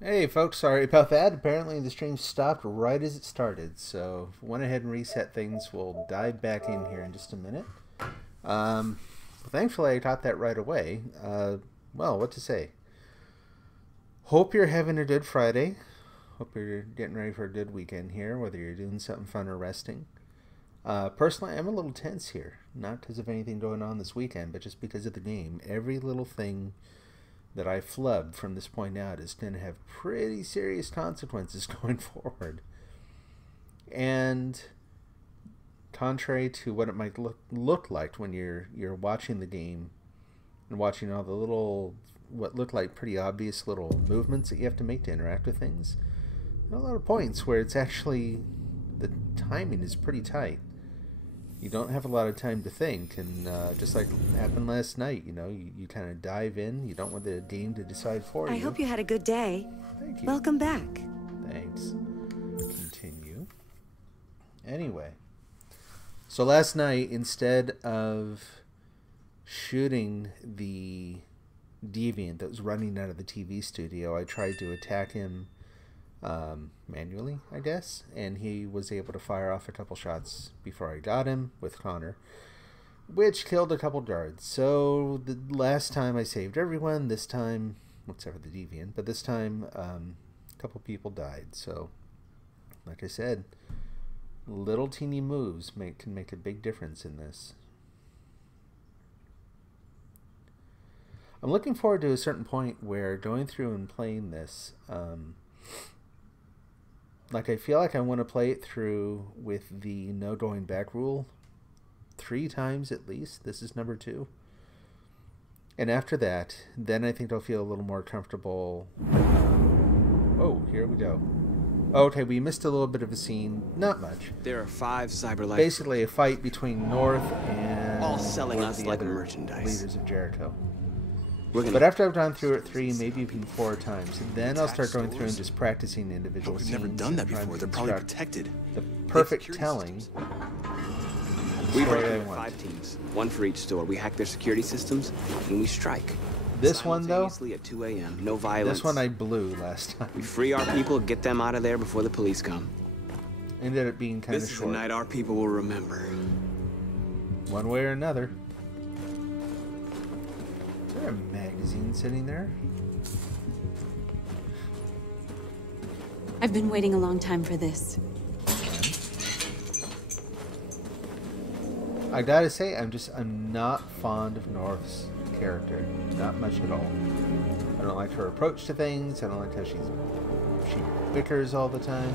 Hey folks, sorry about that. Apparently the stream stopped right as it started, so went ahead and reset things. We'll dive back in here in just a minute. Thankfully I got that right away. Well, what to say? Hope you're having a good Friday. Hope you're getting ready for a good weekend here, whether you're doing something fun or resting. Personally, I'm a little tense here, not because of anything going on this weekend, but just because of the game. Every little thing that I flub from this point out is going to have pretty serious consequences going forward. And contrary to what it might look like when you're watching the game and watching all the little, what look like pretty obvious little movements that you have to make to interact with things, there are a lot of points where it's actually, the timing is pretty tight. You don't have a lot of time to think, and just like happened last night, you kind of dive in. You don't want the game to decide for you. I hope you had a good day. Thank you. Welcome back. Thanks. Continue. Anyway, so last night, instead of shooting the deviant that was running out of the TV studio, I tried to attack him manually, I guess, and he was able to fire off a couple shots before I got him with Connor, which killed a couple guards. So the last time I saved everyone, this time, except for the deviant, but this time a couple people died. So like I said, little teeny moves can make a big difference in this. I'm looking forward to a certain point where going through and playing this, like I feel like I want to play it through with the no going back rule 3 times at least. This is number 2. And after that, then I think I'll feel a little more comfortable. Oh, here we go. Okay, we missed a little bit of a scene. Not much. There are 5 CyberLife. Basically a fight between North and all selling us the like other merchandise. Leaders of Jericho. But after I've gone through it 3, maybe even 4 times, then I'll start going through and just practicing individual scenes. We've never done that before. They're probably protected. The perfect telling. We break 5 teams, 1 for each store. We hack their security systems and we strike. This one though, at 2 a.m. No violence. This one I blew last time. We free our people, get them out of there before the police come. Ended up being kind of short. This is a night our people will remember. One way or another. Is there a magazine sitting there? I've been waiting a long time for this. I gotta say, I'm not fond of North's character. Not much at all. I don't like her approach to things. I don't like how she bickers all the time.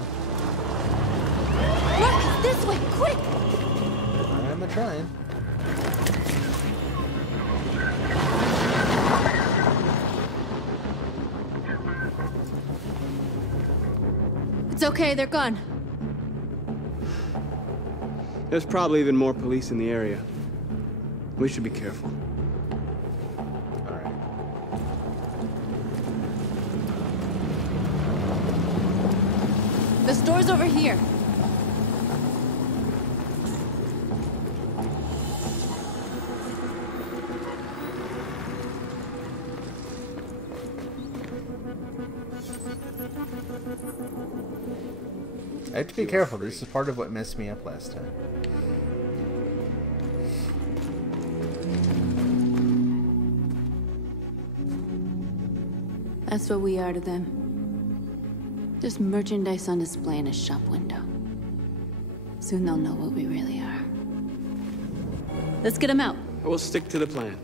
Look, this way, quick! I'm trying. It's okay, they're gone. There's probably even more police in the area. We should be careful. All right. The store's over here. I have to be careful. This is part of what messed me up last time. That's what we are to them. Just merchandise on display in a shop window. Soon they'll know what we really are. Let's get them out. We'll stick to the plan.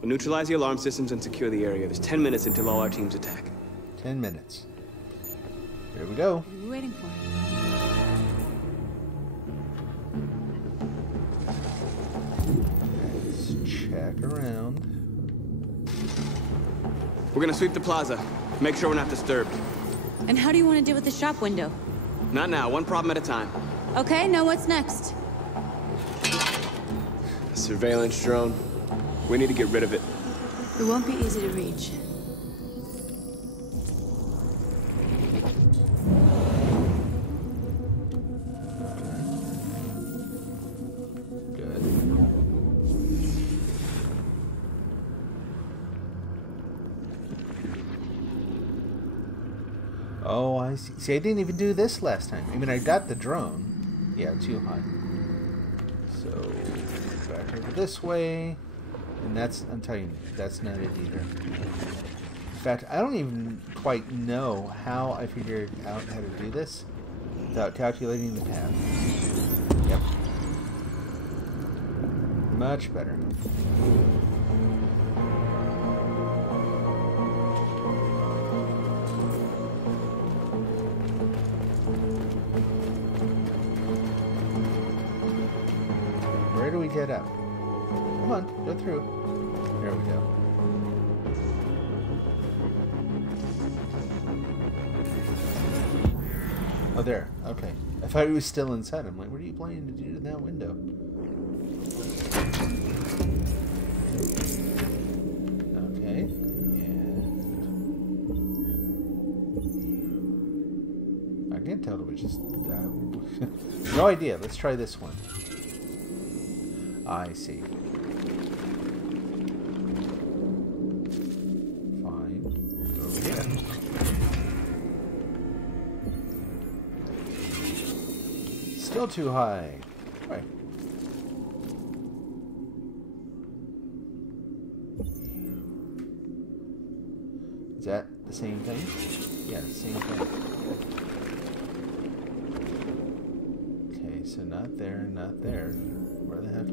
We'll neutralize the alarm systems and secure the area. There's 10 minutes until all our teams attack. 10 minutes. Here we go. What are we waiting for? Let's check around. We're gonna sweep the plaza. Make sure we're not disturbed. And how do you want to deal with the shop window? Not now, one problem at a time. Okay, now what's next? A surveillance drone. We need to get rid of it. It won't be easy to reach. I see. See, I didn't even do this last time. I mean, I got the drone. Yeah, too high. So, back over this way. And that's, I'm telling you, that's not it either. In fact, I don't even quite know how I figured out how to do this without calculating the path. Yep. Much better. Where do we get up? Come on, go through. There we go. Oh, there. Okay. I thought he was still inside. I'm like, what are you planning to do to that window? Okay. And I can't tell. It was just... no idea. Let's try this one. I see. Fine. Over here. Still too high. Right. Is that the same thing? Yeah, the same thing. Okay, so not there, not there. Where the heck? I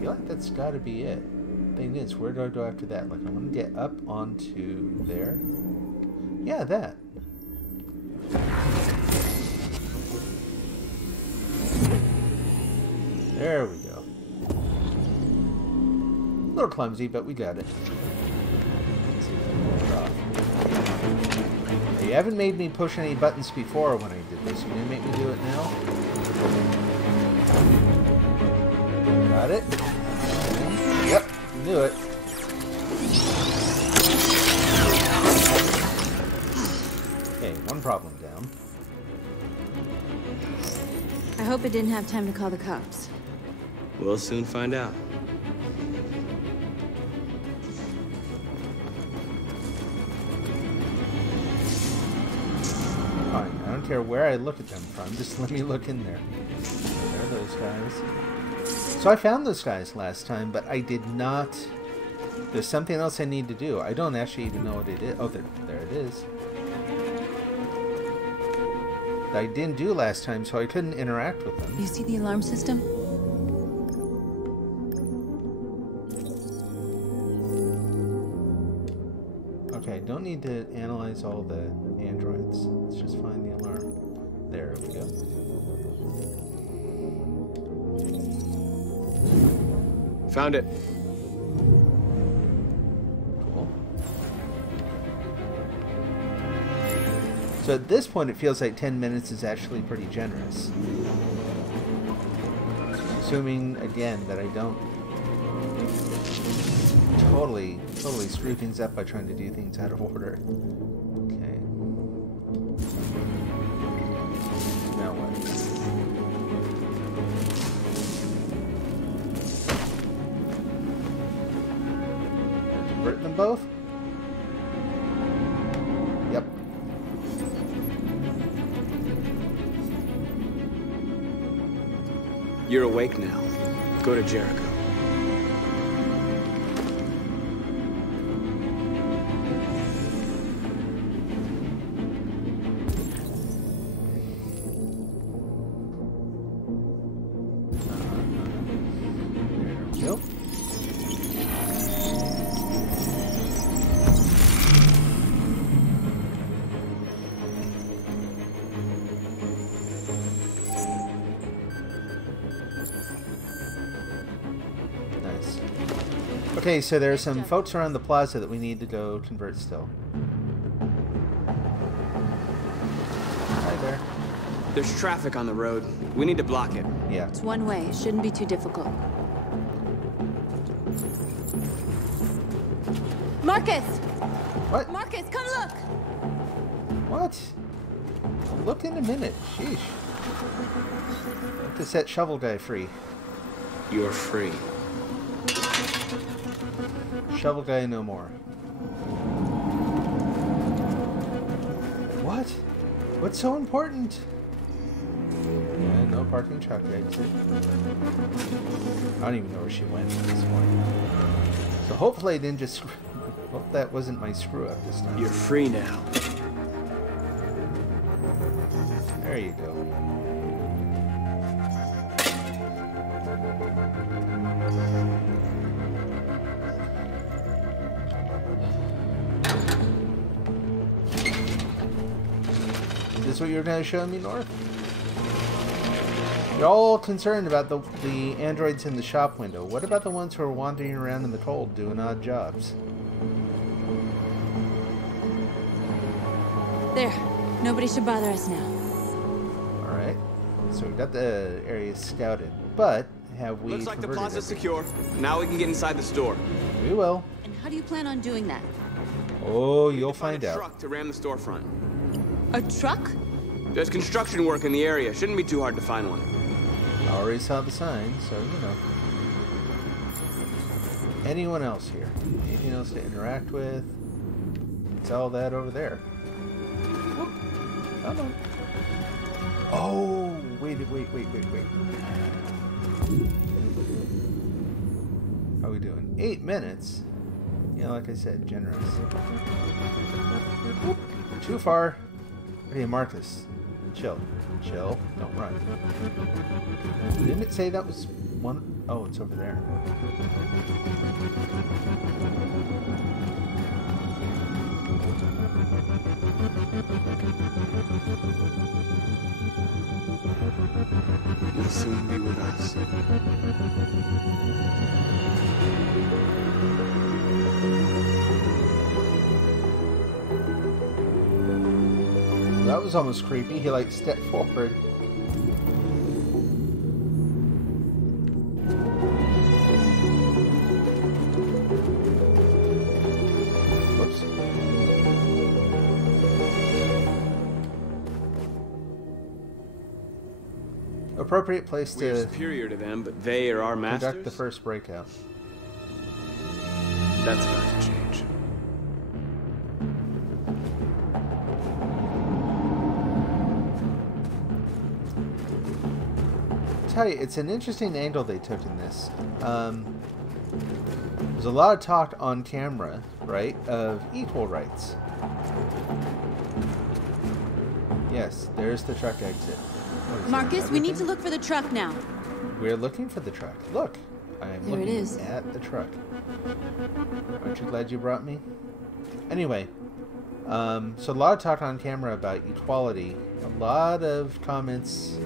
feel like that's got to be it. Thing is, where do I go after that? Like, I want to get up onto there. Yeah, that. There we go. A little clumsy, but we got it. Let's see if I can pull it off. You haven't made me push any buttons before when I did this. You're going to make me do it now? Got it? Yep, knew it. Okay, one problem down. I hope it didn't have time to call the cops. We'll soon find out. Fine, I don't care where I look at them from, just let me look in there. There are those guys. So I found those guys last time, but I did not... There's something else I need to do. I don't actually even know what it is. Oh, there it is. That I didn't do last time, so I couldn't interact with them. You see the alarm system? Okay, don't need to analyze all the androids. Let's just find the alarm. There we go. Found it. Cool. So at this point, it feels like 10 minutes is actually pretty generous. Assuming, again, that I don't totally screw things up by trying to do things out of order. Okay. Now what? Convert them both? Yep. You're awake now. Go to Jericho. Okay, so there are some folks around the plaza that we need to go convert still. Hi there. There's traffic on the road. We need to block it. Yeah. It's one way. It shouldn't be too difficult. Marcus! What? Marcus, come look! What? I'll look in a minute. Sheesh. I have to set Shovel Guy free. You're free. Shovel Guy no more. What? What's so important? Yeah, no parking truck exit. I don't even know where she went at this point. So hopefully I didn't just... Hope that wasn't my screw up this time. You're free now. There you go. Is this what you're going to show me, North? You're all concerned about the androids in the shop window. What about the ones who are wandering around in the cold doing odd jobs? There. Nobody should bother us now. Alright. So we got the area scouted. But have we... Looks like the plaza's secure. Now we can get inside the store. We will. And how do you plan on doing that? Oh, you'll find out. A truck to ram the storefront. A truck? There's construction work in the area. Shouldn't be too hard to find one. I already saw the sign, so you know. Anyone else here? Anything else to interact with? It's all that over there. Come on. Oh, wait. How are we doing? 8 minutes? You know, like I said, generous. Whoop. Too far. Hey, Marcus. Chill. Chill. Don't run. Didn't it say that was one? Oh, it's over there. You'll soon be with us. That was almost creepy. He like stepped forward. Whoops. Appropriate place We're to superior to them, but they are our masters. conduct the first breakout. That's about to change. Tell you, it's an interesting angle they took in this. There's a lot of talk on camera, right, of equal rights. Yes, there's the truck exit. Marcus, we need to look for the truck now. We're looking for the truck. Look, I'm There it looking is. at the truck. Aren't you glad you brought me? Anyway, so a lot of talk on camera about equality. A lot of comments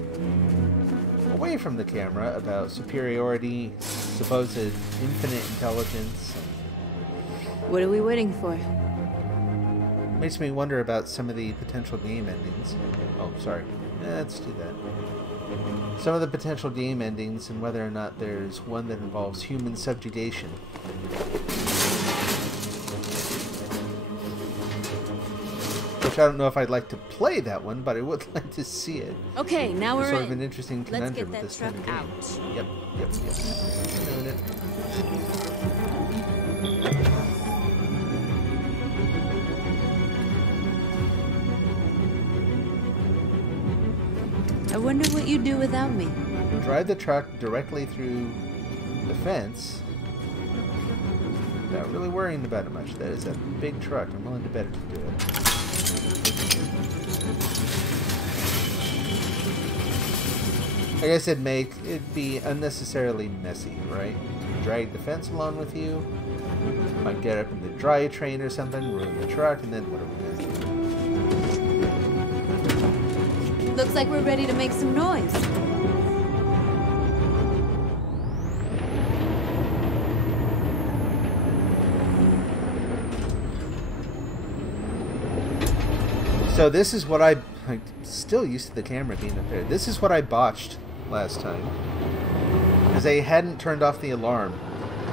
away from the camera about superiority, supposed infinite intelligence. What are we waiting for? Makes me wonder about some of the potential game endings. Oh, sorry. Let's do that. Some of the potential game endings and whether or not there's one that involves human subjugation. Which I don't know if I'd like to play that one, but I would like to see it. Okay, now we're Sort in. of an interesting conundrum with Let's this get that kind of truck game. out. Yep. Doing it. I wonder what you'd do without me. Drive the truck directly through the fence without really worrying about it much. That is a big truck. I'm willing to bet it can do it. Like I said, make it be unnecessarily messy, right? Drag the fence along with you. Might get up in the dry train or something, ruin the truck, and then what are we going to do? Looks like we're ready to make some noise. So this is what I'm still used to the camera being up there. This is what I botched last time. Because they hadn't turned off the alarm.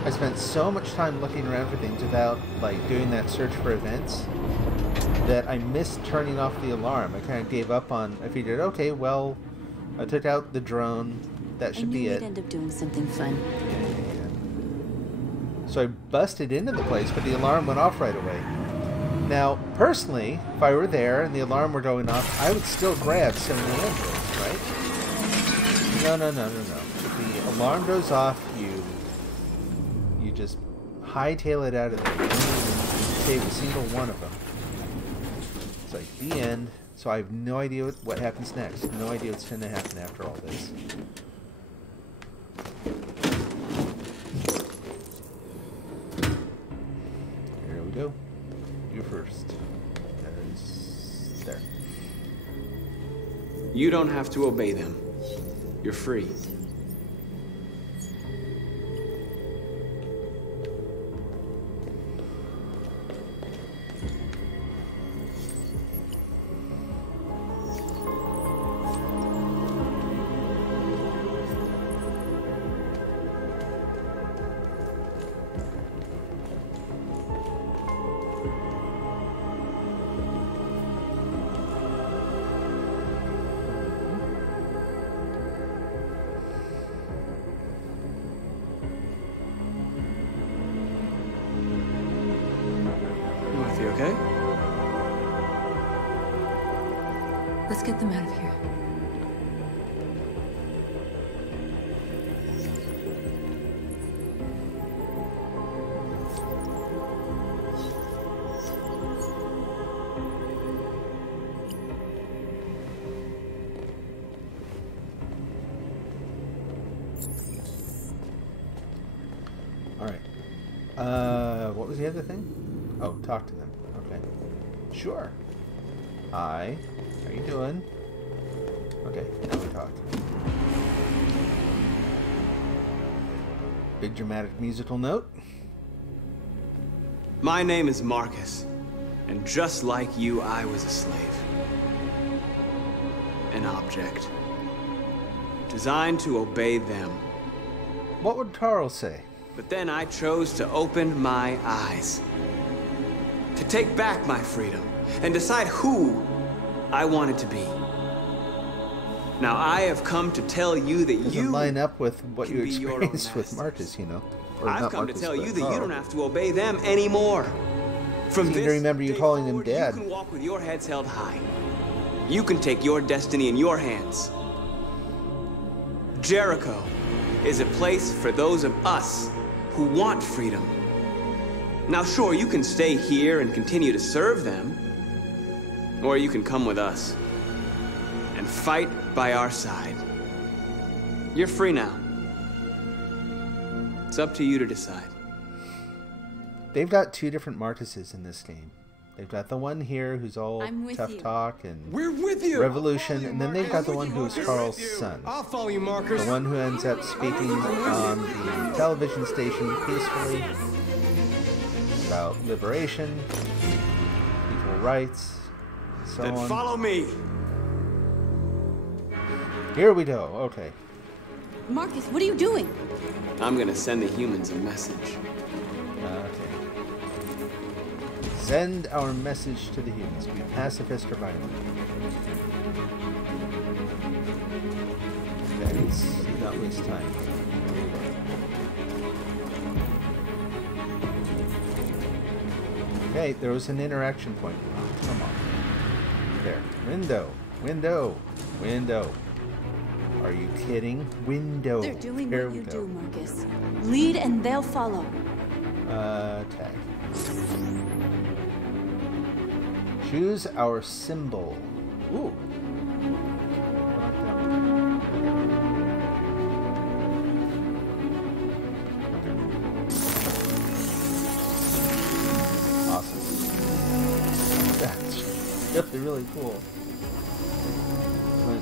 I spent so much time looking around for things without like doing that search for events that I missed turning off the alarm. I kind of gave up on. I figured, okay, well, I took out the drone. That should be it. I knew we'd end up doing something fun. Yeah. So I busted into the place, but the alarm went off right away. Now, personally, if I were there and the alarm were going off, I would still grab some of the androids, right? No. If the alarm goes off, you just hightail it out of there. You don't even save a single one of them. It's like the end. So I have no idea what happens next. No idea what's going to happen after all this. Here we go. You first. There. You don't have to obey them. You're free. You okay? Let's get them out of here. All right. What was the other thing? Oh, talk to them. Okay. Sure. Hi. How you doing? Okay, now we talk. Big dramatic musical note. My name is Marcus, and just like you, I was a slave. An object. Designed to obey them. What would Carl say? But then I chose to open my eyes. To take back my freedom and decide who I wanted to be. Now I have come to tell you that Doesn't line up with what you experienced with Marcus, you know. Or I've not come Marcus, to tell you that Carl. you don't have to obey them anymore. From I seem this to remember you day calling him forward, Dad. You can walk with your heads held high. You can take your destiny in your hands. Jericho is a place for those of us who want freedom. Now, sure, you can stay here and continue to serve them, or you can come with us and fight by our side. You're free now. It's up to you to decide. They've got two different Marcuses in this game. They've got the one here who's all tough talk and We're with you. revolution, and then they've got the one who's Carl's son. I'll follow you, Marcus. The one who ends up speaking on the television station peacefully about liberation, equal rights, so Then on. follow me. Here we go. Okay. Marcus, what are you doing? I'm gonna send the humans a message. Okay. Send our message to the humans. Be pacifist or violent. Okay, let's not waste time. Okay, there was an interaction point. Oh, come on. There. Window. Window. Window. Are you kidding? Window. They're doing Here what we you go. do, Marcus. Lead and they'll follow. Tag. Choose our symbol. Ooh. I like that one. Awesome. That's really, really cool.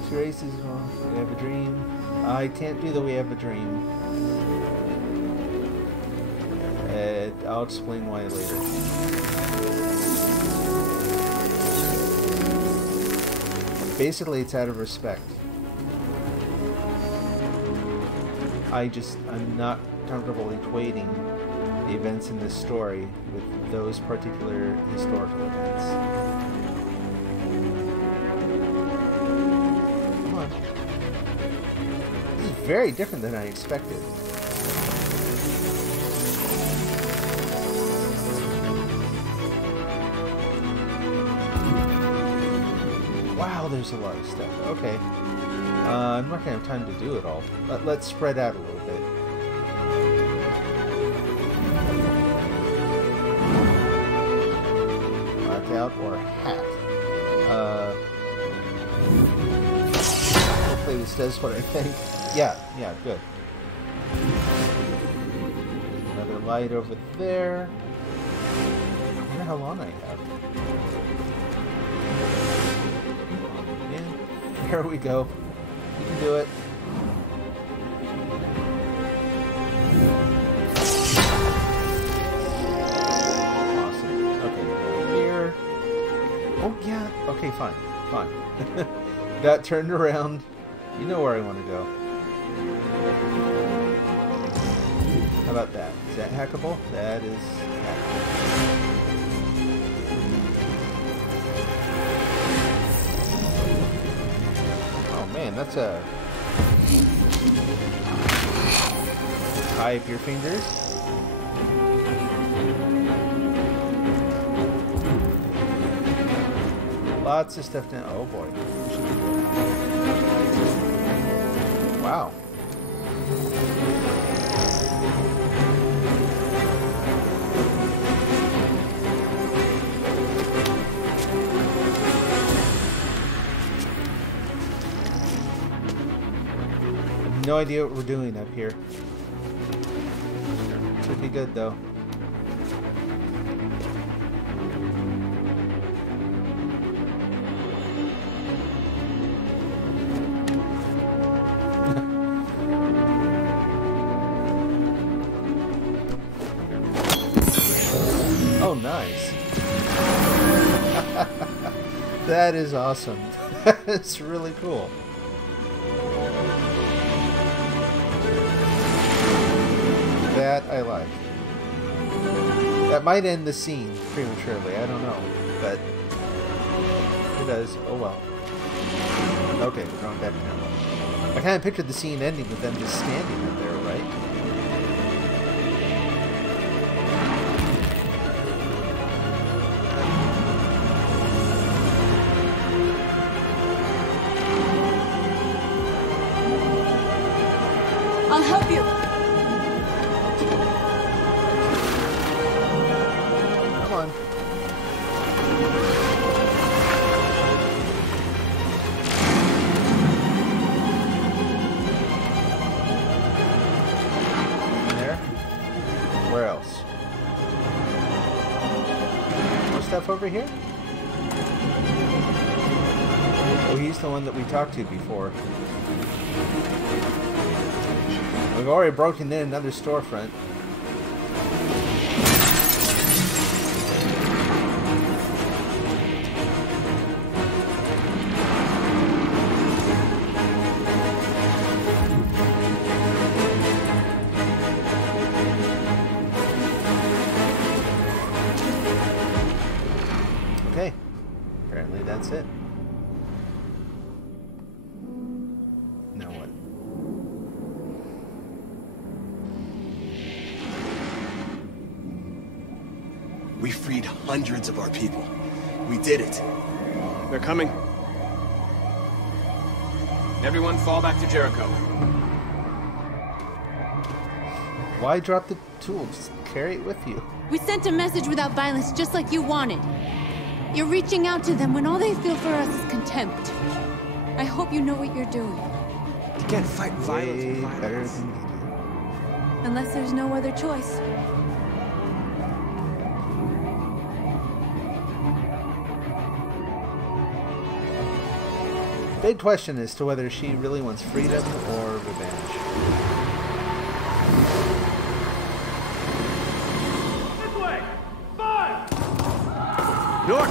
Two races, we have a dream. I can't do the we have a dream. I'll explain why later. Basically, it's out of respect. I'm not comfortable equating the events in this story with those particular historical events. Come on. This is very different than I expected. Wow, there's a lot of stuff. Okay. I'm not going to have time to do it all. Let's spread out a little bit. Blackout or hack. Hopefully this does what I think. Yeah, good. Another light over there. I wonder how long I have. Yeah, here we go. You can do it. Awesome. Okay, here. Oh, yeah. Okay, fine. Got turned around. You know where I want to go. How about that? Is that hackable? That is hackable. Oh man, that's a... Tie up your fingers. Lots of stuff down. Oh boy. Wow. No idea what we're doing up here. Should be good though. Oh, nice. That is awesome. That's really cool. That I like. That might end the scene prematurely, I don't know, but it does. Oh well. Okay, we're going back now. I kind of pictured the scene ending with them just standing up there, right? I'll help you. Come on. In there? Where else? More stuff over here? Oh, he's the one that we talked to before. We've already broken in another storefront. Okay. Apparently that's it. Now what? We freed hundreds of our people. We did it. They're coming. Everyone fall back to Jericho. Why drop the tool? Just carry it with you. We sent a message without violence, just like you wanted. You're reaching out to them when all they feel for us is contempt. I hope you know what you're doing. You can't fight violence with Way better violence. than we do. Unless there's no other choice. Big question as to whether she really wants freedom or revenge. This way! 5! North!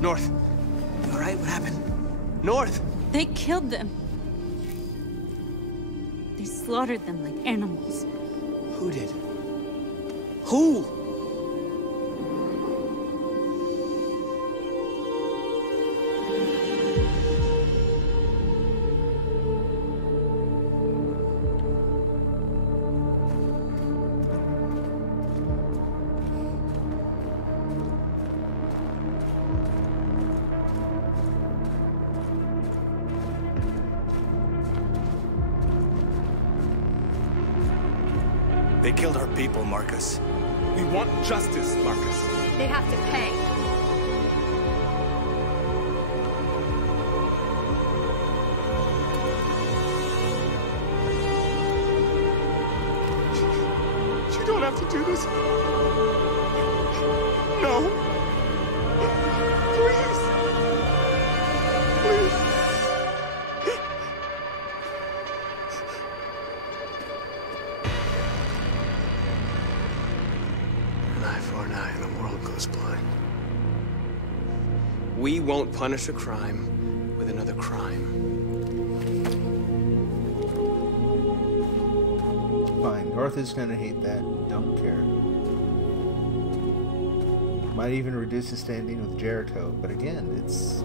North. You all right? What happened? North! They killed them. They slaughtered them like animals. Who did? Who? They killed our people, Marcus. We want justice, Marcus. They have to pay. You don't have to do this. No. Please. Please. An eye for an eye and the world goes blind. We won't punish a crime with another crime. Fine, Dorothy's gonna hate that. Don't care. Might even reduce his standing with Jericho, but again, it's...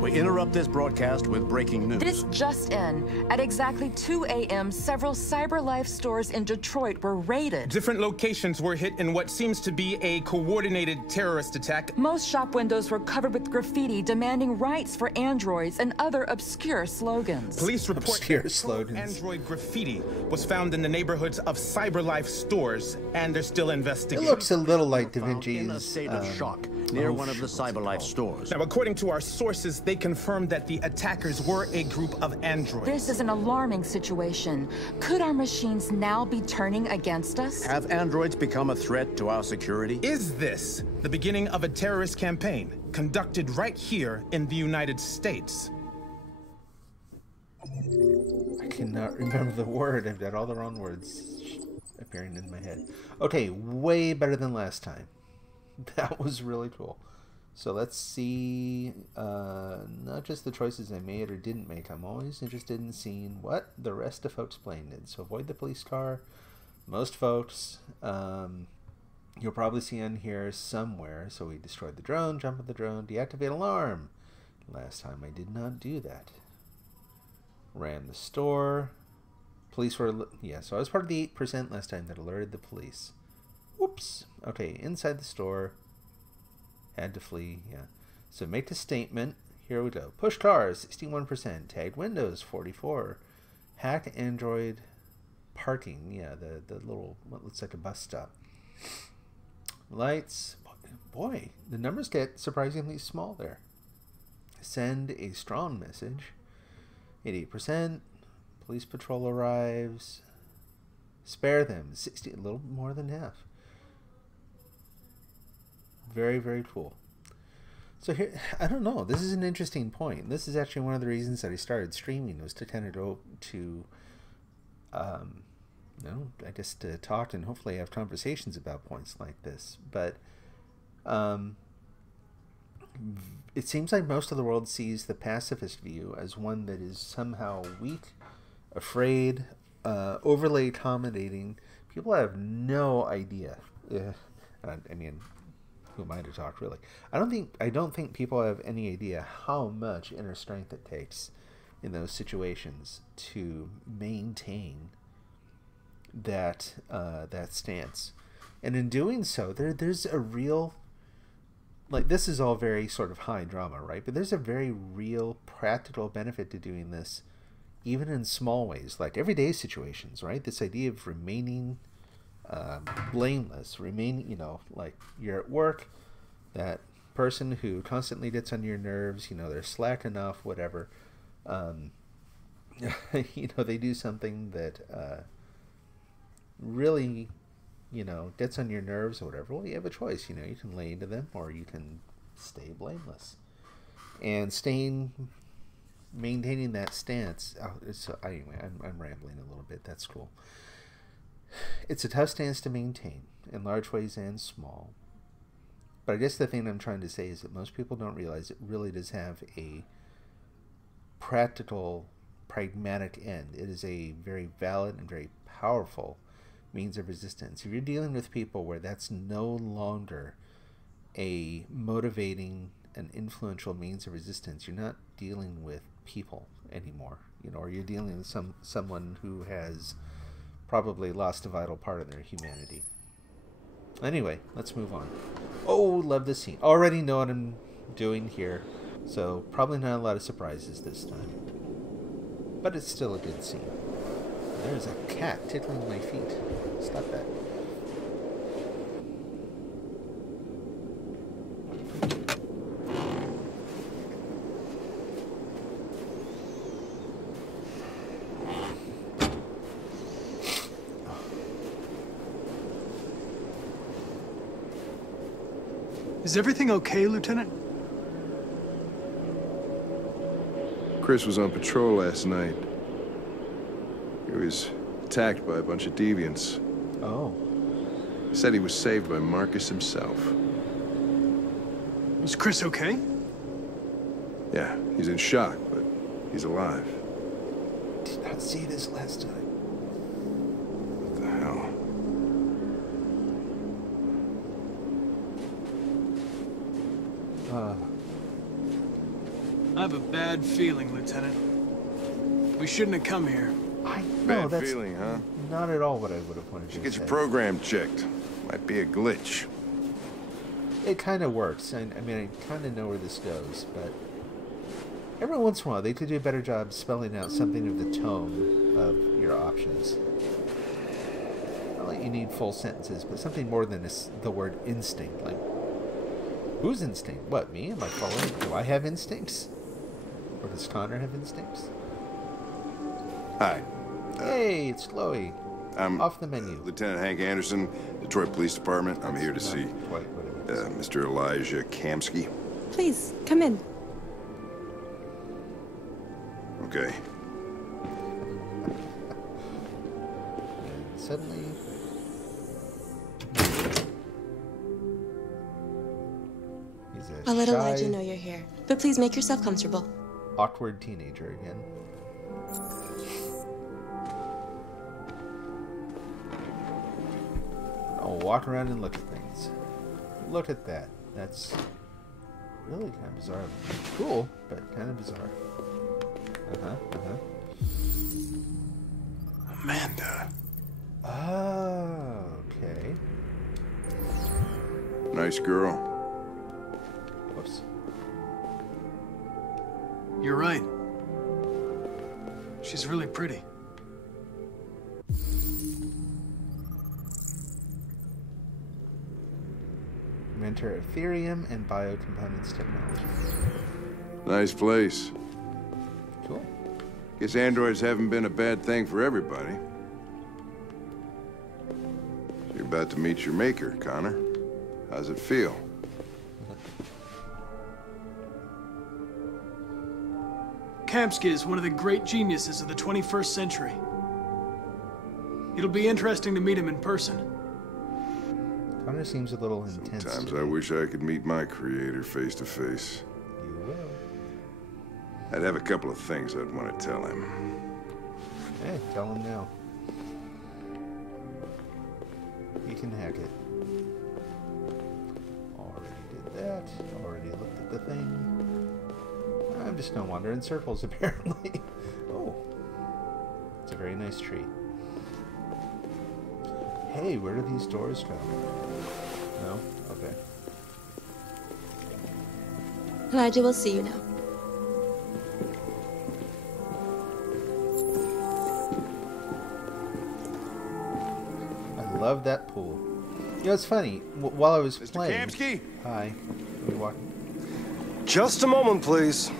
We interrupt this broadcast with breaking news. This just in. At exactly 2 a.m., several CyberLife stores in Detroit were raided. Different locations were hit in what seems to be a coordinated terrorist attack. Most shop windows were covered with graffiti demanding rights for androids and other obscure slogans. Police report Obscure that slogans. Android graffiti was found in the neighborhoods of CyberLife stores, and they're still It investigating. looks a little like Da Found in a Vinci's... state of shock near one of the what's it CyberLife called? stores. Now, according to our sources, they confirmed that the attackers were a group of androids. This is an alarming situation. Could our machines now be turning against us? Have androids become a threat to our security? Is this the beginning of a terrorist campaign conducted right here in the United States? I cannot remember the word. I've got all the wrong words appearing in my head. Okay, way better than last time. That was really cool. So let's see, not just the choices I made or didn't make. I'm always interested in seeing what the rest of folks playing did. So avoid the police car. Most folks, you'll probably see on here somewhere. So we destroyed the drone, jump on the drone, deactivate alarm. Last time I did not do that. Ran the store. Police were, yeah, so I was part of the 8% last time that alerted the police. Whoops. Okay, inside the store. Had to flee, yeah. So make the statement. Here we go. Push cars, 61%. Tagged windows, 44%. Hack Android parking, yeah, the little, what looks like a bus stop. Lights, boy, the numbers get surprisingly small there. Send a strong message, 88%. Police patrol arrives. Spare them, 60, a little more than half. Very, very cool. So here, I don't know. This is an interesting point. This is actually one of the reasons that I started streaming, was to kind of go to, I guess to talk and hopefully have conversations about points like this. But it seems like most of the world sees the pacifist view as one that is somehow weak, afraid, overly accommodating. People have no idea. I mean, who am I to talk, really? I don't think people have any idea how much inner strength it takes in those situations to maintain that that stance. And in doing so, there's a real, like, this is all very sort of high drama, right? But there's a very real practical benefit to doing this, even in small ways, like everyday situations, right? This idea of remaining blameless, like you're at work, that person who constantly gets on your nerves, they're slack enough, whatever, they do something that really, gets on your nerves or whatever. Well, you have a choice, you can lay into them or you can stay blameless. And maintaining that stance, anyway, I'm rambling a little bit, that's cool. It's a tough stance to maintain, in large ways and small. But I guess the thing I'm trying to say is that most people don't realize it really does have a practical, pragmatic end. It is a very valid and very powerful means of resistance. If you're dealing with people where that's no longer a motivating and influential means of resistance, you're not dealing with people anymore, or you're dealing with someone who has probably lost a vital part of their humanity. Anyway, let's move on. Oh, love this scene. Already know what I'm doing here, so probably not a lot of surprises this time. But it's still a good scene. There's a cat tickling my feet. Stop that. Is everything okay, Lieutenant? Chris was on patrol last night. He was attacked by a bunch of deviants. Oh. He said he was saved by Marcus himself. Was Chris okay? Yeah, he's in shock, but he's alive. Did not see this last time. What the hell? I have a bad feeling, Lieutenant. We shouldn't have come here. I know, Bad that's feeling, huh? not at all what I would have wanted You to should get say. your program checked. Might be a glitch. It kind of works. I mean, I kind of know where this goes, but every once in a while they could do a better job spelling out something of the tone of your options. Not like you need full sentences, but something more than the word instinct. Like, whose instinct? What, me? Am I following? Do I have instincts? Or does Connor have instincts? Hi. Hey, it's Chloe. I'm off the menu. Lieutenant Hank Anderson, Detroit Police Department. I'm here to Not see quite what it was. Mr. Elijah Kamsky. Please, come in. Okay. And suddenly... he's a I'll let shy, Elijah know you're here, but please make yourself comfortable. awkward teenager again. I'll walk around and look at things. Look at that. That's really kind of bizarre. Cool, but kind of bizarre. Amanda. Oh, okay. Nice girl. Whoops. You're right. She's really pretty. Mentor Ethereum and Biocomponents Technology. Nice place. Cool. Guess androids haven't been a bad thing for everybody. You're about to meet your maker, Connor. How's it feel? Kamsky is one of the great geniuses of the 21st century. It'll be interesting to meet him in person. Connor seems a little intense. Sometimes today. I wish I could meet my creator face to face. You will. I'd have a couple of things I'd want to tell him. Hey, tell him now. He can hack it. Already did that. Already looked at the thing. I'm just gonna wander in circles, apparently. Oh. It's a very nice tree. Hey, where do these doors go? No? Okay. Elijah will see you now. I love that pool. You know, it's funny. While I was Mr. playing... Kamsky? Hi. Are we walking? Just a moment, please.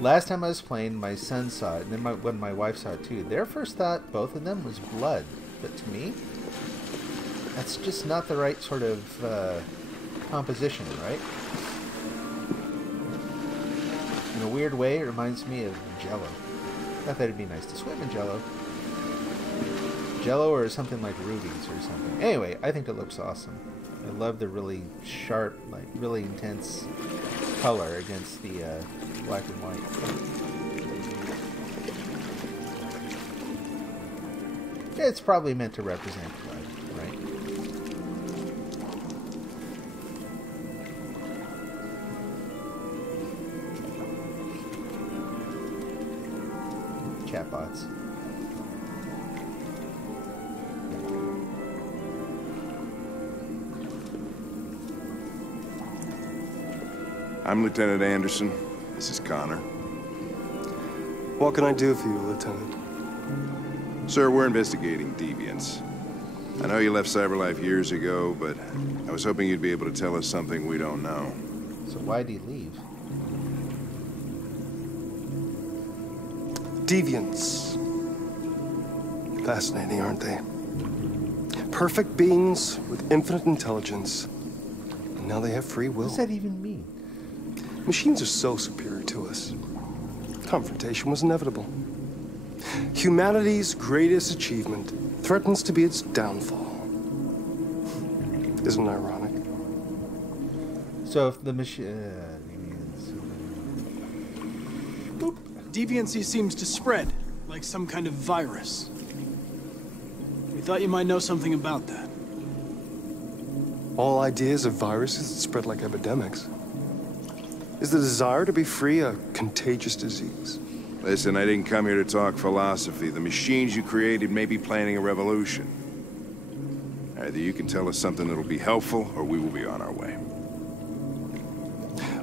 Last time I was playing, my son saw it, and then when my wife saw it too, their first thought, both of them, was blood. But to me, that's just not the right sort of composition, right? In a weird way, it reminds me of Jell-O. Not that it'd be nice to swim in Jell-O. Jell-O or something like Ruby's or something. Anyway, I think it looks awesome. I love the really sharp, like really intense color against the black and white. It's probably meant to represent blood, right? Chatbots. I'm Lieutenant Anderson. This is Connor. What can I do for you, Lieutenant? Sir, we're investigating deviants. I know you left CyberLife years ago, but I was hoping you'd be able to tell us something we don't know. So why'd he leave? Deviants. Fascinating, aren't they? Perfect beings with infinite intelligence. And now they have free will. What does that even mean? Machines are so superior to us. Confrontation was inevitable. Humanity's greatest achievement threatens to be its downfall. Isn't it ironic? So if the machine... Deviancy seems to spread, like some kind of virus. We thought you might know something about that. All ideas of viruses that spread like epidemics. Is the desire to be free a contagious disease? Listen, I didn't come here to talk philosophy. The machines you created may be planning a revolution. Either you can tell us something that'll be helpful, or we will be on our way.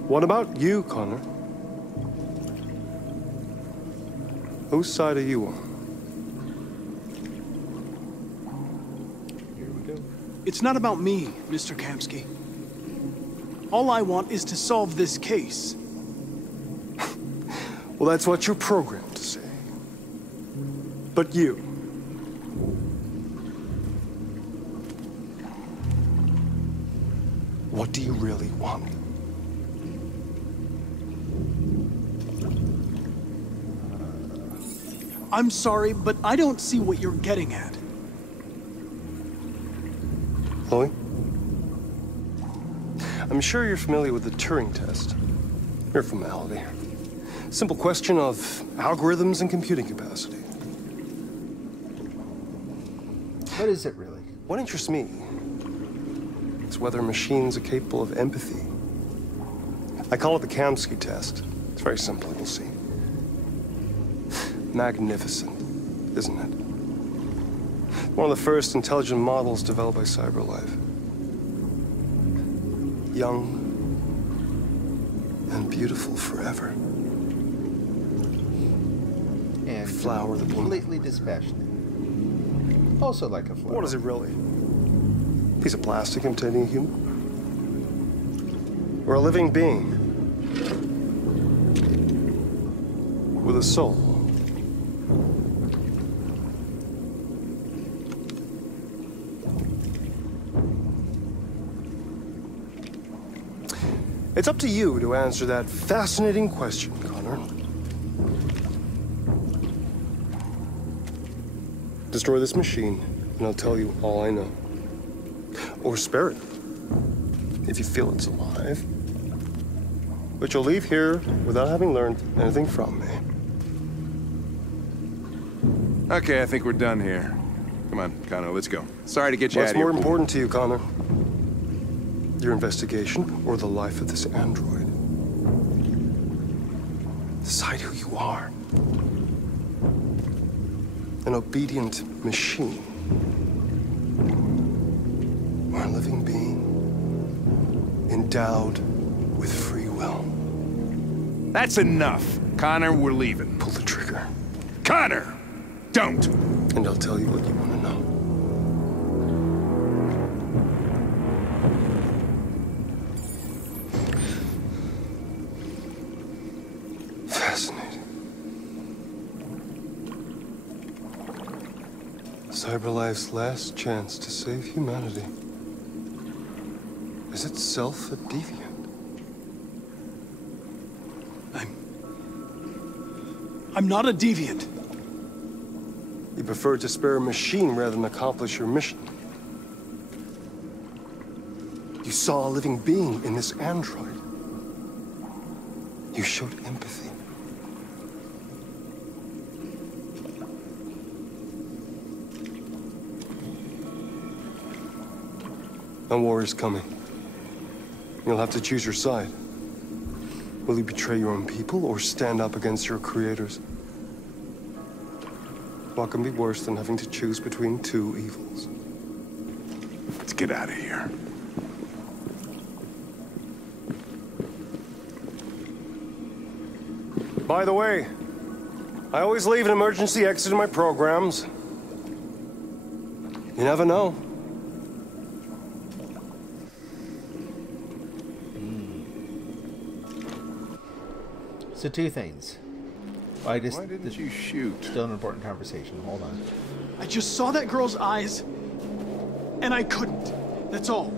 What about you, Connor? Whose side are you on? Here we go. It's not about me, Mr. Kamsky. All I want is to solve this case. Well, that's what you're programmed to say. But you. What do you really want? I'm sorry, but I don't see what you're getting at. Chloe? I'm sure you're familiar with the Turing test. Mere formality. Simple question of algorithms and computing capacity. What is it really? What interests me is whether machines are capable of empathy. I call it the Kamsky test. It's very simple, you'll see. Magnificent, isn't it? One of the first intelligent models developed by CyberLife. Young and beautiful forever. And flower that completely dispassionate. Also like a flower. What is it really? Piece of plastic imitating a human? Or a living being with a soul? It's up to you to answer that fascinating question, Connor. Destroy this machine, and I'll tell you all I know. Or spare it, if you feel it's alive. But you'll leave here without having learned anything from me. Okay, I think we're done here. Come on, Connor, let's go. Sorry to get you out of here. What's more important to you, Connor? Your investigation or the life of this android? Decide who you are. An obedient machine. Or a living being endowed with free will. That's enough. Connor, we're leaving. Pull the trigger. Connor! Don't! And I'll tell you what you want to know. Fascinating. CyberLife's last chance to save humanity is itself a deviant. I'm not a deviant. You prefer to spare a machine rather than accomplish your mission. You saw a living being in this android. You showed empathy. A war is coming. You'll have to choose your side. Will you betray your own people or stand up against your creators? What can be worse than having to choose between two evils? Let's get out of here. By the way, I always leave an emergency exit in my programs. You never know. So two things. Why didn't you shoot? Still an important conversation. Hold on. I just saw that girl's eyes, and I couldn't. That's all.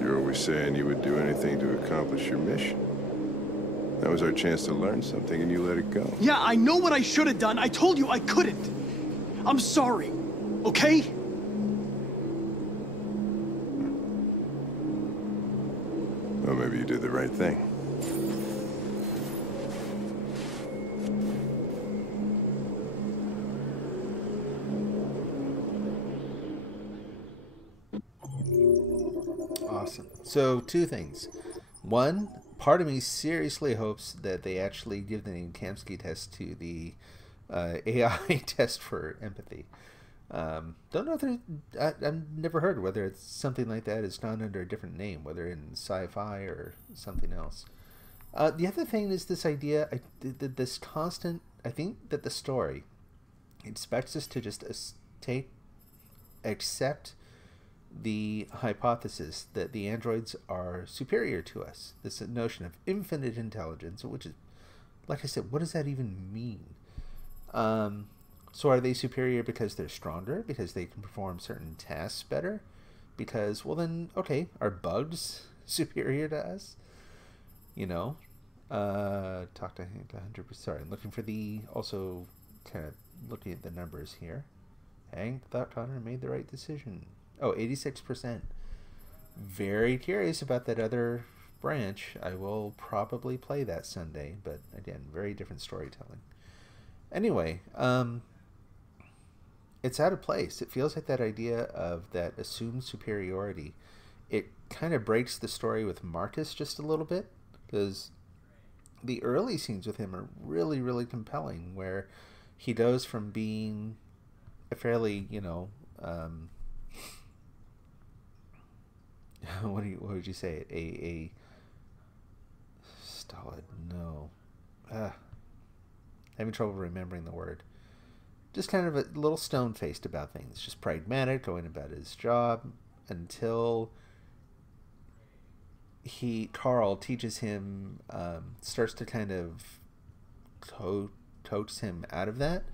You're always saying you would do anything to accomplish your mission. That was our chance to learn something, and you let it go. Yeah, I know what I should have done. I told you I couldn't. I'm sorry, okay? Well, maybe you did the right thing. Awesome. So two things. One, part of me seriously hopes that they actually give the name Kamsky test to the AI test for empathy. Don't know if I've never heard whether it's something like that is done under a different name, whether in sci-fi or something else. The other thing is this idea, this constant, I think that the story expects us to just accept the hypothesis that the androids are superior to us. This notion of infinite intelligence, which is, like I said, what does that even mean? So are they superior because they're stronger? Because they can perform certain tasks better? Because, well then, okay, are bugs superior to us? You know? Talk to 100%. Sorry, I'm looking for the, also kind of looking at the numbers here. Hank thought Connor made the right decision. Oh, 86%. Very curious about that other branch. I will probably play that Sunday, but again, very different storytelling. Anyway, it's out of place. It feels like that idea of that assumed superiority. It kind of breaks the story with Marcus just a little bit, because the early scenes with him are really, really compelling, where he goes from being a fairly, you know, what would you say? A stolid? No. Having trouble remembering the word. Just kind of a little stone-faced about things. Just pragmatic, going about his job, until Carl teaches him, starts to kind of coax him out of that.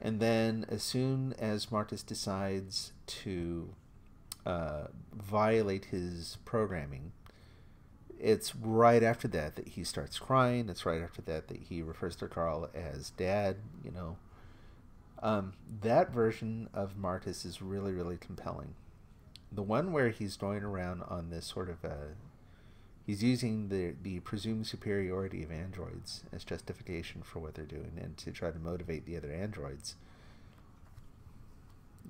And then as soon as Marcus decides to violate his programming, it's right after that that he starts crying. It's right after that that he refers to Carl as Dad, you know. That version of Marcus is really, really compelling. The one where he's going around on this sort of he's using the presumed superiority of androids as justification for what they're doing and to try to motivate the other androids.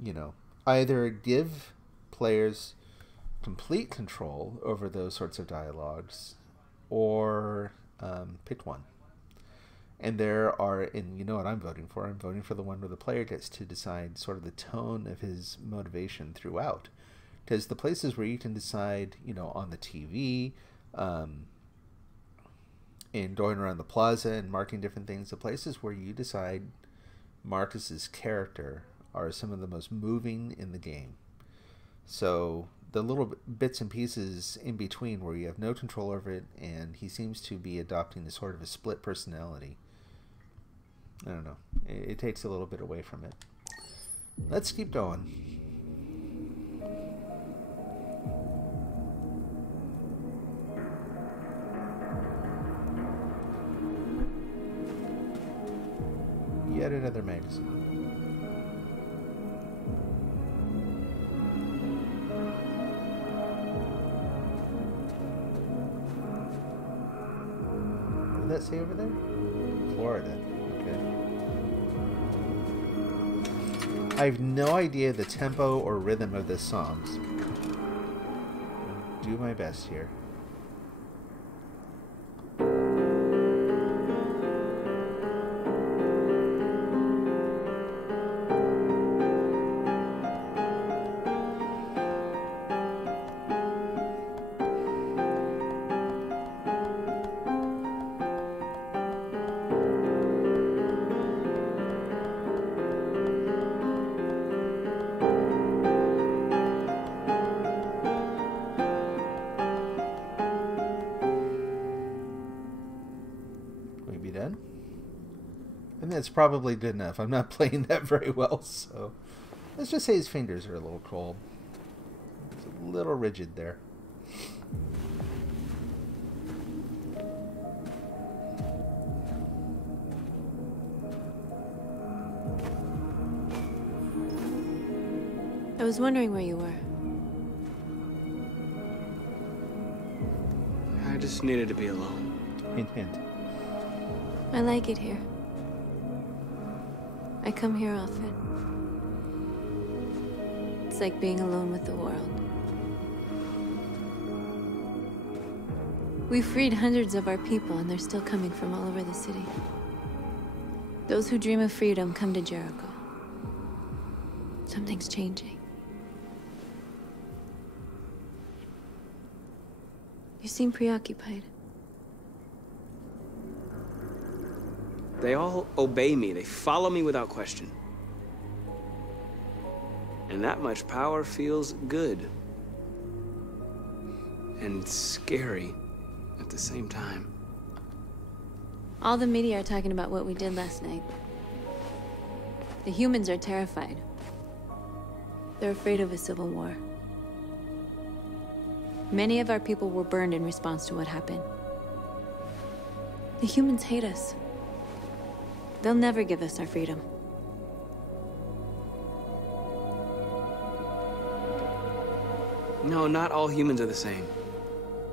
You know, either give players complete control over those sorts of dialogues, or pick one. And there are, and you know what I'm voting for. I'm voting for the one where the player gets to decide sort of the tone of his motivation throughout. Because the places where you can decide, you know, on the TV, and going around the plaza and marking different things, the places where you decide Marcus's character are some of the most moving in the game. So the little bits and pieces in between where you have no control over it, and he seems to be adopting a sort of a split personality. I don't know. It takes a little bit away from it. Let's keep going. Yet another magazine. What did that say over there? Florida. Okay. I have no idea the tempo or rhythm of this song. I'll do my best here. done. And that's probably good enough. I'm not playing that very well, so let's just say his fingers are a little cold. It's a little rigid there. I was wondering where you were. I just needed to be alone. Hint, hint. I like it here. I come here often. It's like being alone with the world. We freed hundreds of our people, and they're still coming from all over the city. Those who dream of freedom come to Jericho. Something's changing. You seem preoccupied. They all obey me. They follow me without question. And that much power feels good. And scary at the same time. All the media are talking about what we did last night. The humans are terrified. They're afraid of a civil war. Many of our people were burned in response to what happened. The humans hate us. They'll never give us our freedom. No, not all humans are the same.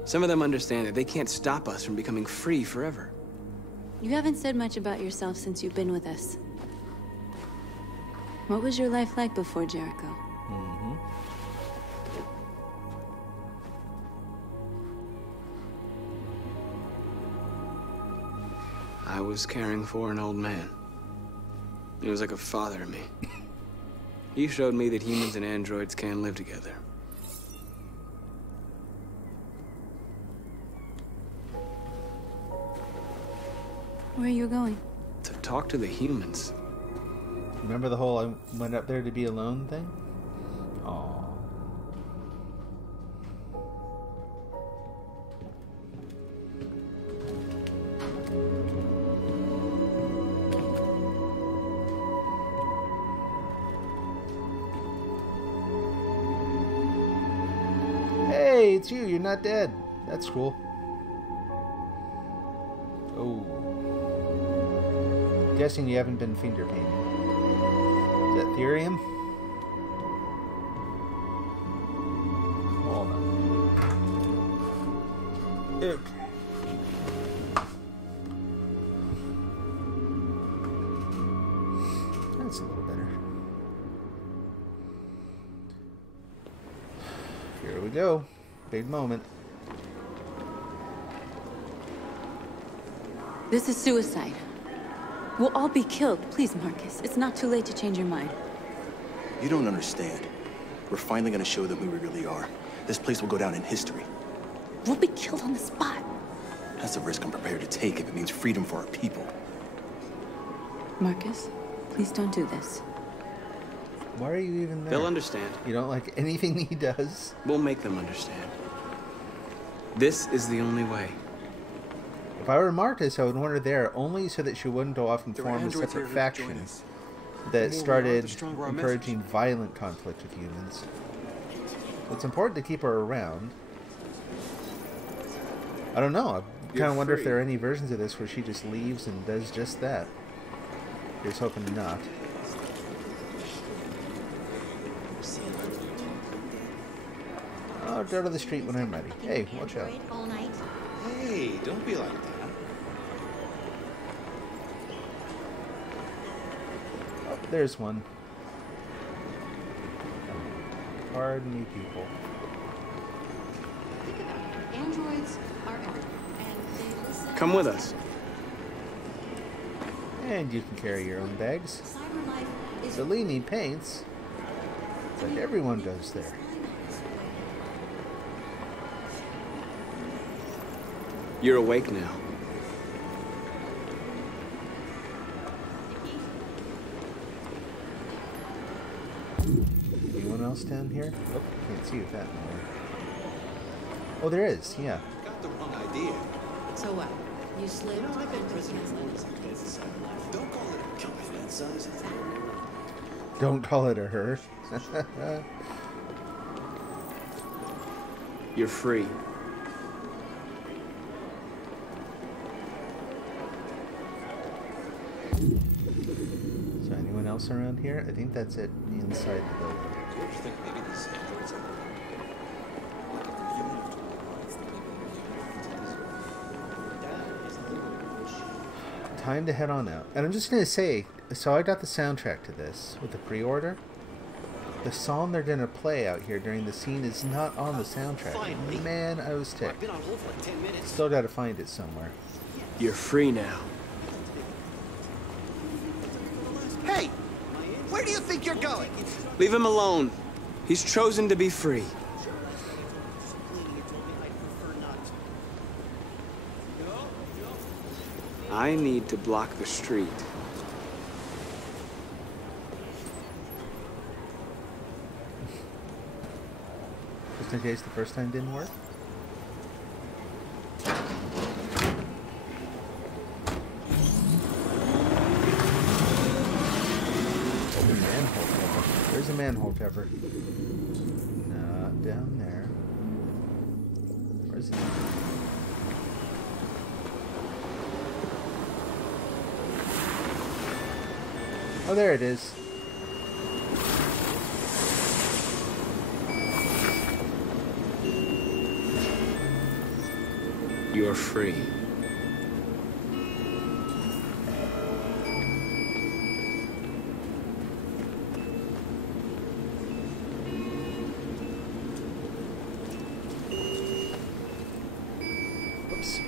Some of them understand that they can't stop us from becoming free forever. You haven't said much about yourself since you've been with us. What was your life like before Jericho? I was caring for an old man. He was like a father to me. He showed me that humans and androids can live together. Where are you going? To talk to the humans. Remember the whole I went up there to be alone thing? Aww. Hey, it's you. You're not dead. That's cool. Oh. Guessing you haven't been finger painted. Is that Therium? Hold on. Okay. That's a little better. Here we go. Big moment. This is suicide. We'll all be killed. Please, Marcus. It's not too late to change your mind. You don't understand. We're finally gonna show them who we really are. This place will go down in history. We'll be killed on the spot. That's a risk I'm prepared to take if it means freedom for our people. Marcus, please don't do this. Why are you even there? They'll understand. You don't like anything he does? We'll make them understand. This is the only way. If I were Marcus, I would want her there only so that she wouldn't go off and form a separate faction that started encouraging violent conflict with humans. It's important to keep her around. I don't know. I kind of wonder if there are any versions of this where she just leaves and does just that. Here's hoping not. I'll go to the street when I'm ready. Hey, watch out. Hey, don't be like that. Oh, there's one. Pardon me, people. Think about it. Androids are everywhere, and they listen. Come with us. And you can carry your own bags. Cyberlife is Cellini paints. It's like everyone goes there. You're awake now. Anyone else down here? Oh, can't see with that one. Oh, there is, yeah. Got the wrong idea. so what? You slipped. No, I've been prison as long as Don't call it a confidence, son. Don't call it a her. You're free. So anyone else around here? I think that's it inside the building. Do you ever think maybe these androids are... Time to head on out. And I'm just going to say, so I got the soundtrack to this with the pre-order. The song they're going to play out here during the scene is not on the soundtrack. Finally. Man, I was ticked. I've been on hold for like 10 minutes. Still got to find it somewhere. You're free now. Hey! Where do you think you're going? Leave him alone. He's chosen to be free. I need to block the street. Just in case the first time didn't work. There's a manhole cover. Not down there. Where's it? Oh, there it is. You're free. Oops.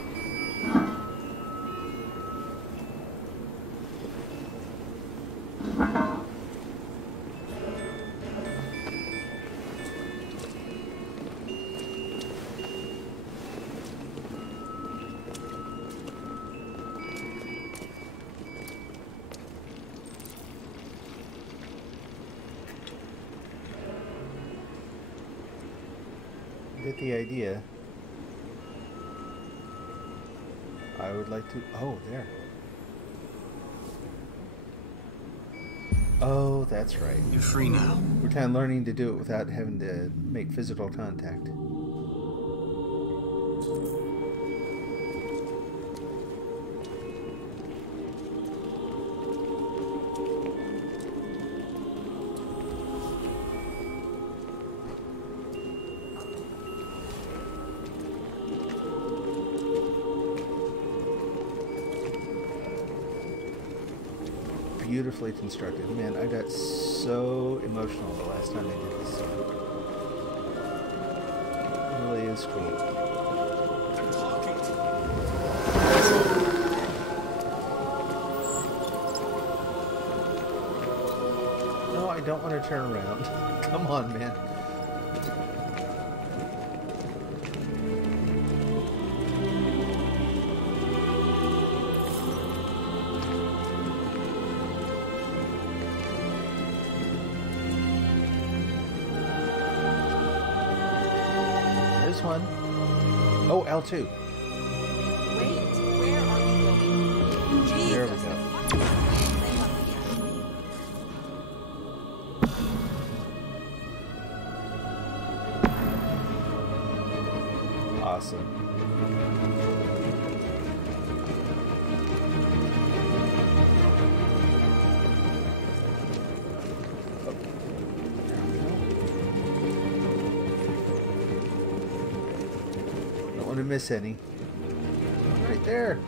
Get the idea. I would like to... Oh, there. Oh, that's right. You're free now. We're kind of learning to do it without having to make physical contact. Beautifully constructed. Man, I got so emotional the last time I did this song. It really is cool. No, I don't want to turn around. Come on, man. One. Oh, L2. Wait, where are you going? Jesus. There we go. Awesome. To miss any. Right there.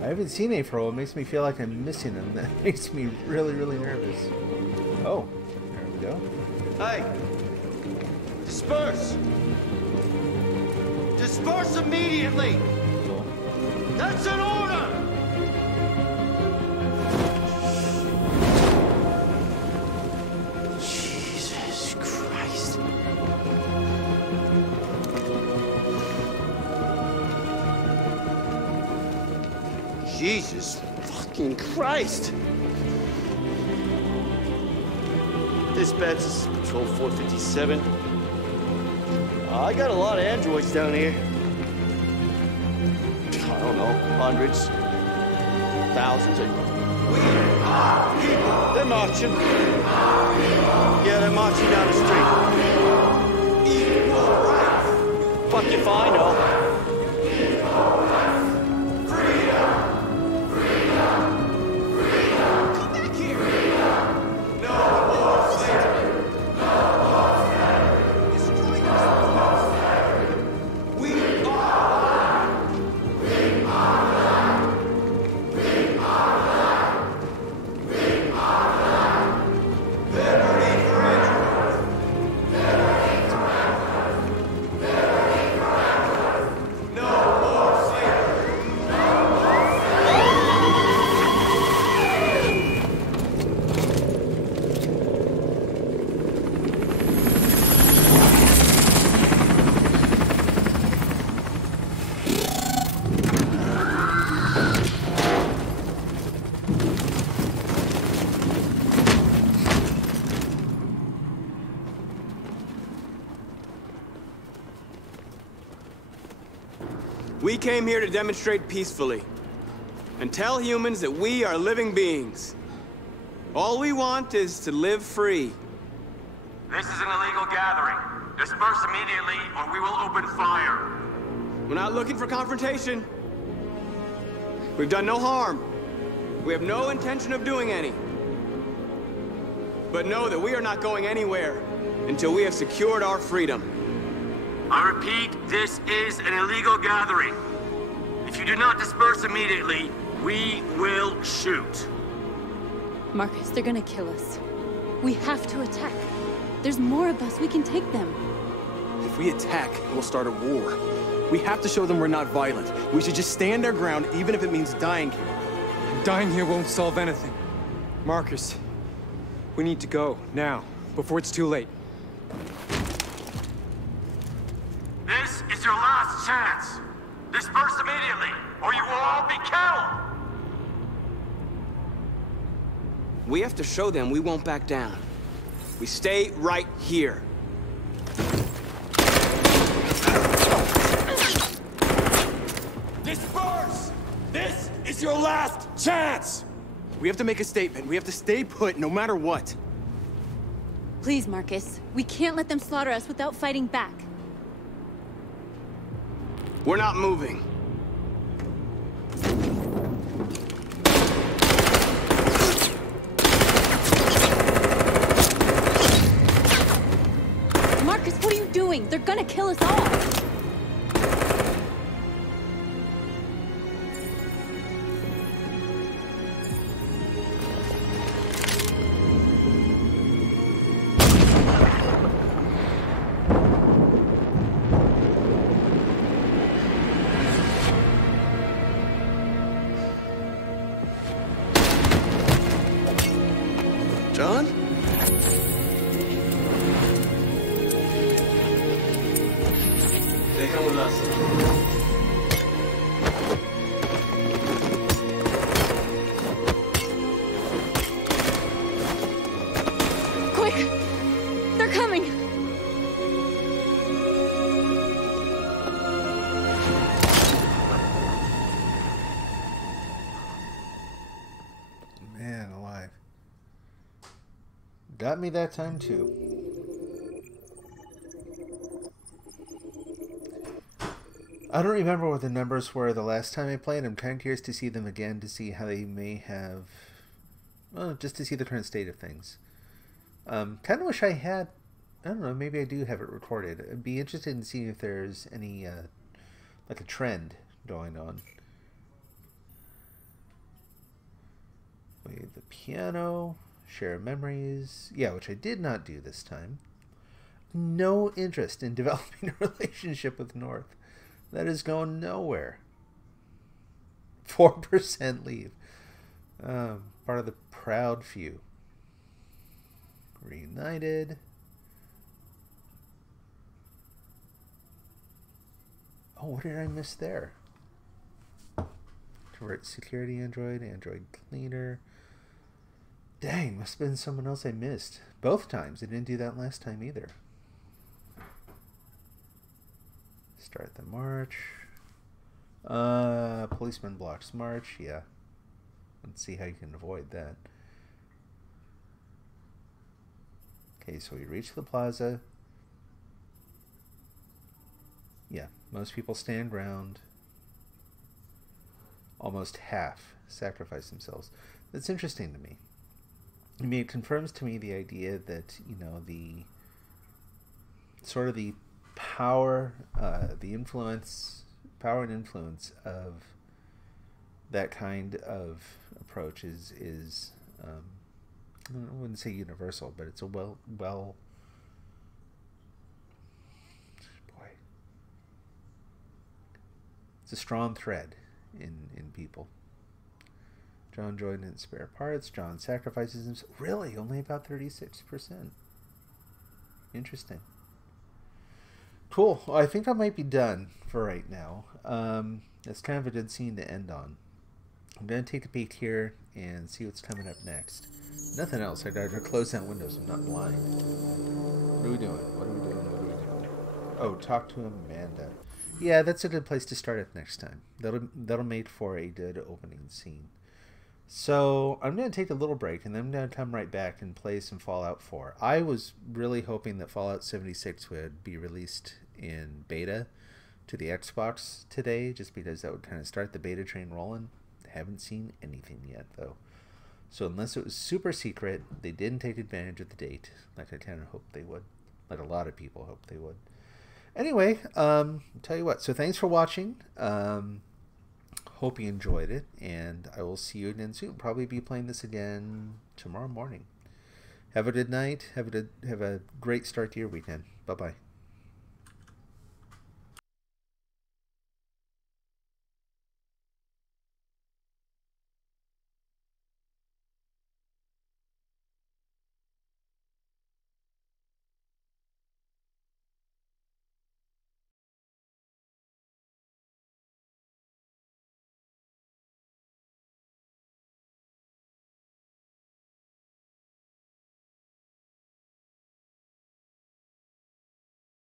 I haven't seen a for a while. It makes me feel like I'm missing them. That makes me really, really nervous. Oh, there we go. Hey! Disperse! Disperse immediately! Cool. That's an order! Jesus fucking Christ! Dispatch, this is Patrol 457. I got a lot of androids down here. I don't know, hundreds, thousands. They're marching. Yeah, they're marching down the street. Fuck if I know. We came here to demonstrate peacefully and tell humans that we are living beings. All we want is to live free. This is an illegal gathering. Disperse immediately or we will open fire. We're not looking for confrontation. We've done no harm. We have no intention of doing any. But know that we are not going anywhere until we have secured our freedom. I repeat, this is an illegal gathering. If you do not disperse immediately, we will shoot. Marcus, they're gonna kill us. We have to attack. There's more of us. We can take them. If we attack, we'll start a war. We have to show them we're not violent. We should just stand our ground, even if it means dying here. Dying here won't solve anything. Marcus, we need to go, now, before it's too late. This is your last chance. Disperse immediately, or you will all be killed! We have to show them we won't back down. We stay right here. Disperse! This is your last chance! We have to make a statement. We have to stay put no matter what. Please, Marcus. We can't let them slaughter us without fighting back. We're not moving. Marcus, what are you doing? They're gonna kill us all! John? They come with us. Quick! They're coming! Man alive. Got me that time too. I don't remember what the numbers were the last time I played. I'm kind of curious to see them again to see how they may have... Well, just to see the current state of things. Kind of wish I had... I don't know, maybe I do have it recorded. I'd be interested in seeing if there's any, like a trend going on. Wait, the piano, share memories. Yeah, which I did not do this time. No interest in developing a relationship with North. That is going nowhere. 4% leave. Part of the proud few. Reunited. Oh, what did I miss there? Convert security android, android cleaner. Dang, must have been someone else I missed. Both times. I didn't do that last time either. Start the march. Policeman blocks march. Yeah. Let's see how you can avoid that. Okay, so we reach the plaza. Yeah, most people stand ground. Almost half sacrifice themselves. That's interesting to me. I mean, it confirms to me the idea that, you know, the sort of the power, the influence, power and influence of that kind of approach is I wouldn't say universal, but it's a well, boy. It's a strong thread in people. John joined in spare parts. John sacrifices himself. Really? Only about 36%. Interesting. Cool. Well, I think I might be done for right now. That's kind of a good scene to end on. I'm going to take a peek here and see what's coming up next. Nothing else. I gotta close down windows. I'm not blind. What are we doing? What are we doing? What are we doing? Oh, talk to Amanda. Yeah, that's a good place to start it next time. That'll make for a good opening scene. So I'm going to take a little break, and then I'm going to come right back and play some Fallout 4. I was really hoping that Fallout 76 would be released in beta to the Xbox today, just because that would kind of start the beta train rolling. Haven't seen anything yet, though. So unless it was super secret, they didn't take advantage of the date, like I kind of hoped they would. Like a lot of people hoped they would. Anyway, I'll tell you what. So thanks for watching. Hope you enjoyed it, and I will see you again soon. Probably be playing this again tomorrow morning. Have a good night. Have a great start to your weekend. Bye-bye.